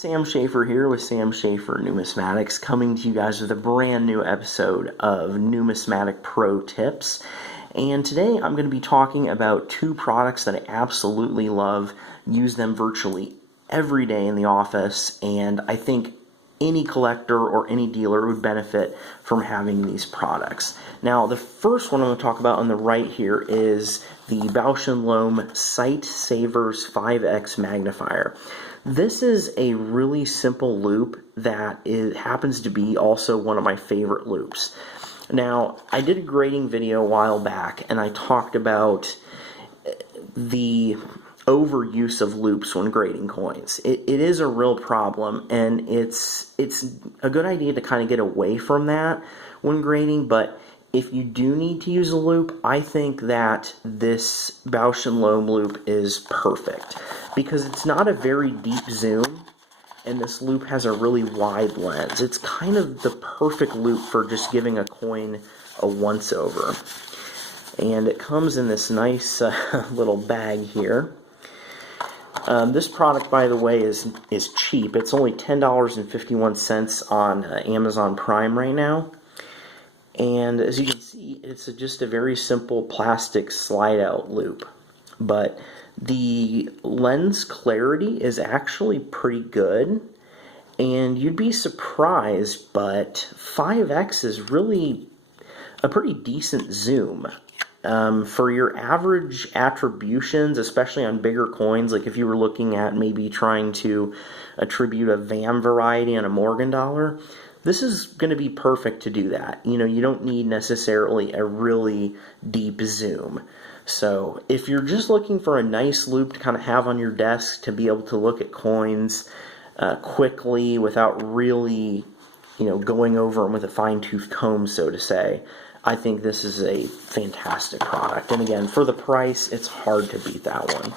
Sam Schaefer here with Sam Schaefer Numismatics, coming to you guys with a brand new episode of Numismatic Pro Tips. And today I'm going to be talking about two products that I absolutely love, use them virtually every day in the office, and I think any collector or any dealer would benefit from having these products. Now, the first one I'm going to talk about on the right here is the Bausch & Lomb Sight Savers 5X Magnifier. This is a really simple loupe that happens to be also one of my favorite loupes. Now, I did a grading video a while back, and I talked about the overuse of loupes when grading coins. It is a real problem, and it's a good idea to kind of get away from that when grading, but if you do need to use a loupe, I think that this Bausch & Lomb loupe is perfect because it's not a very deep zoom, and this loupe has a really wide lens. It's kind of the perfect loupe for just giving a coin a once-over. And it comes in this nice little bag here. This product, by the way, is cheap. It's only $10.51 on Amazon Prime right now. And as you can see, it's just a very simple plastic slide-out loupe. But the lens clarity is actually pretty good. And you'd be surprised, but 5X is really a pretty decent zoom. For your average attributions, especially on bigger coins, like if you were looking at maybe trying to attribute a VAM variety on a Morgan dollar, this is going to be perfect to do that. You know, you don't need necessarily a really deep zoom. So if you're just looking for a nice loupe to kind of have on your desk to be able to look at coins quickly without really, going over them with a fine-tooth comb, so to say, I think this is a fantastic product. And again, for the price, it's hard to beat that one.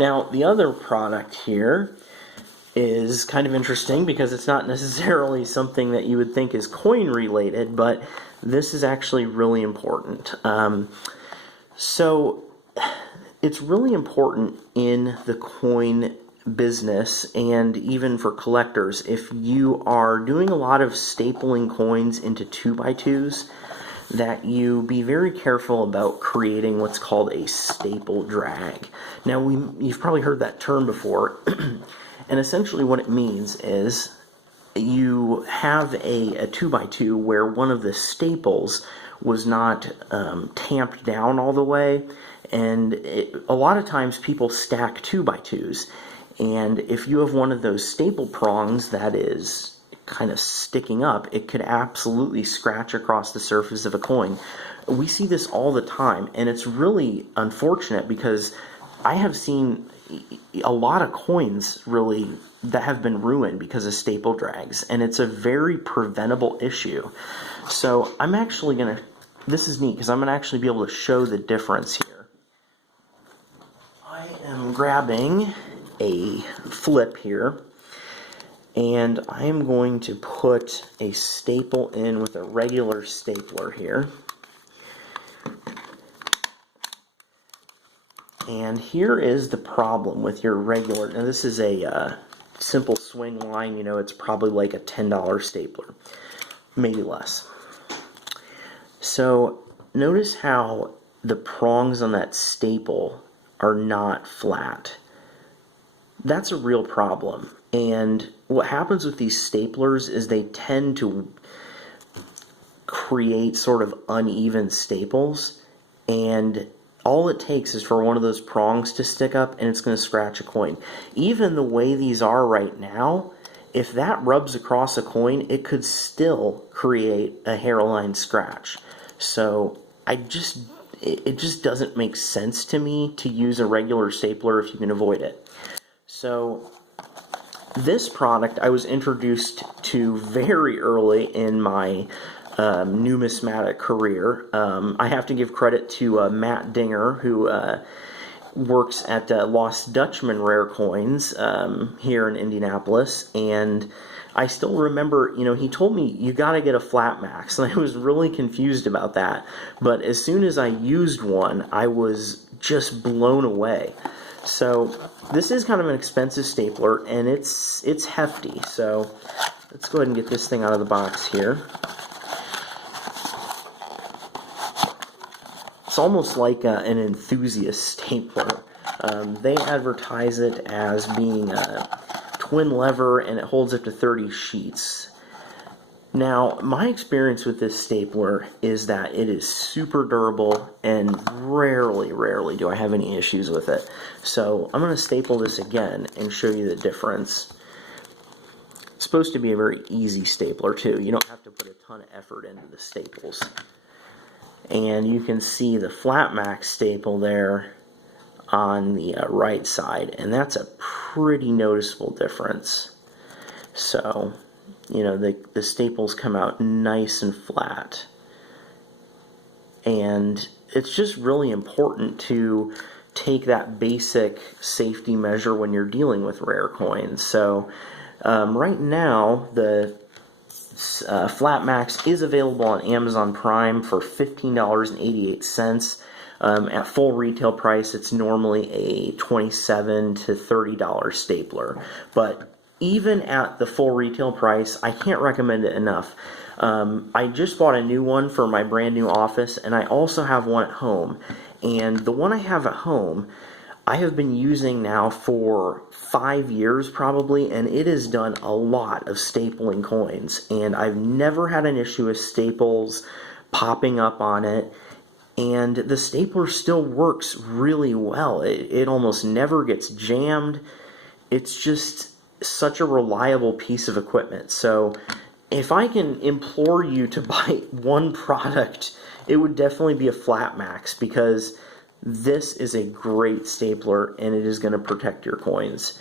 Now, the other product here is kind of interesting because it's not necessarily something that you would think is coin related, but this is actually really important. So it's really important in the coin business and even for collectors. If you are doing a lot of stapling coins into 2x2s, that you be very careful about creating what's called a staple drag. Now, you've probably heard that term before. And essentially what it means is you have a 2x2 where one of the staples was not tamped down all the way, and a lot of times people stack 2x2s, and if you have one of those staple prongs that is kind of sticking up, it could absolutely scratch across the surface of a coin. We see this all the time, and it's really unfortunate because I have seen a lot of coins really that have been ruined because of staple drags, and it's a very preventable issue. So I'm actually going to, this is neat because I'm going to actually be able to show the difference here. I am grabbing a flip here, and I am going to put a staple in with a regular stapler here. And here is the problem with your regular, now this is a simple swing line, it's probably like a $10 stapler, maybe less. So notice how the prongs on that staple are not flat. That's a real problem. And what happens with these staplers is they tend to create sort of uneven staples, and all it takes is for one of those prongs to stick up and it's going to scratch a coin. Even the way these are right now, if that rubs across a coin, it could still create a hairline scratch. So it just doesn't make sense to me to use a regular stapler if you can avoid it. So this product I was introduced to very early in my numismatic career. I have to give credit to Matt Dinger, who works at Lost Dutchman Rare Coins here in Indianapolis, and I still remember, he told me, you got to get a flat max, and I was really confused about that, but as soon as I used one, I was just blown away. So this is kind of an expensive stapler, and it's hefty. So let's go ahead and get this thing out of the box here. It's almost like an enthusiast stapler. They advertise it as being a twin lever, and it holds up to 30 sheets. Now, my experience with this stapler is that it is super durable, and rarely do I have any issues with it. So I'm going to staple this again and show you the difference. It's supposed to be a very easy stapler too. You don't have to put a ton of effort into the staples. And you can see the flat max staple there on the right side, and that's a pretty noticeable difference. So, you know, the staples come out nice and flat, and it's just really important to take that basic safety measure when you're dealing with rare coins. So right now the Flat Max is available on Amazon Prime for $15.88. At full retail price, it's normally a $27 to $30 stapler. But even at the full retail price, I can't recommend it enough. I just bought a new one for my brand new office, and I also have one at home. And the one I have at home, I have been using now for 5 years probably, and it has done a lot of stapling coins. And I've never had an issue with staples popping up on it. And the stapler still works really well. It almost never gets jammed. It's just such a reliable piece of equipment. So if I can implore you to buy one product, it would definitely be a Flat Max, because this is a great stapler and it is going to protect your coins.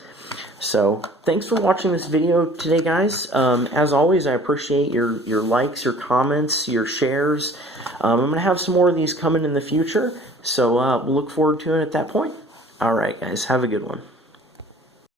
So thanks for watching this video today, guys. As always, I appreciate your likes, your comments, your shares. I'm going to have some more of these coming in the future, so we'll look forward to it at that point. All right, guys, have a good one.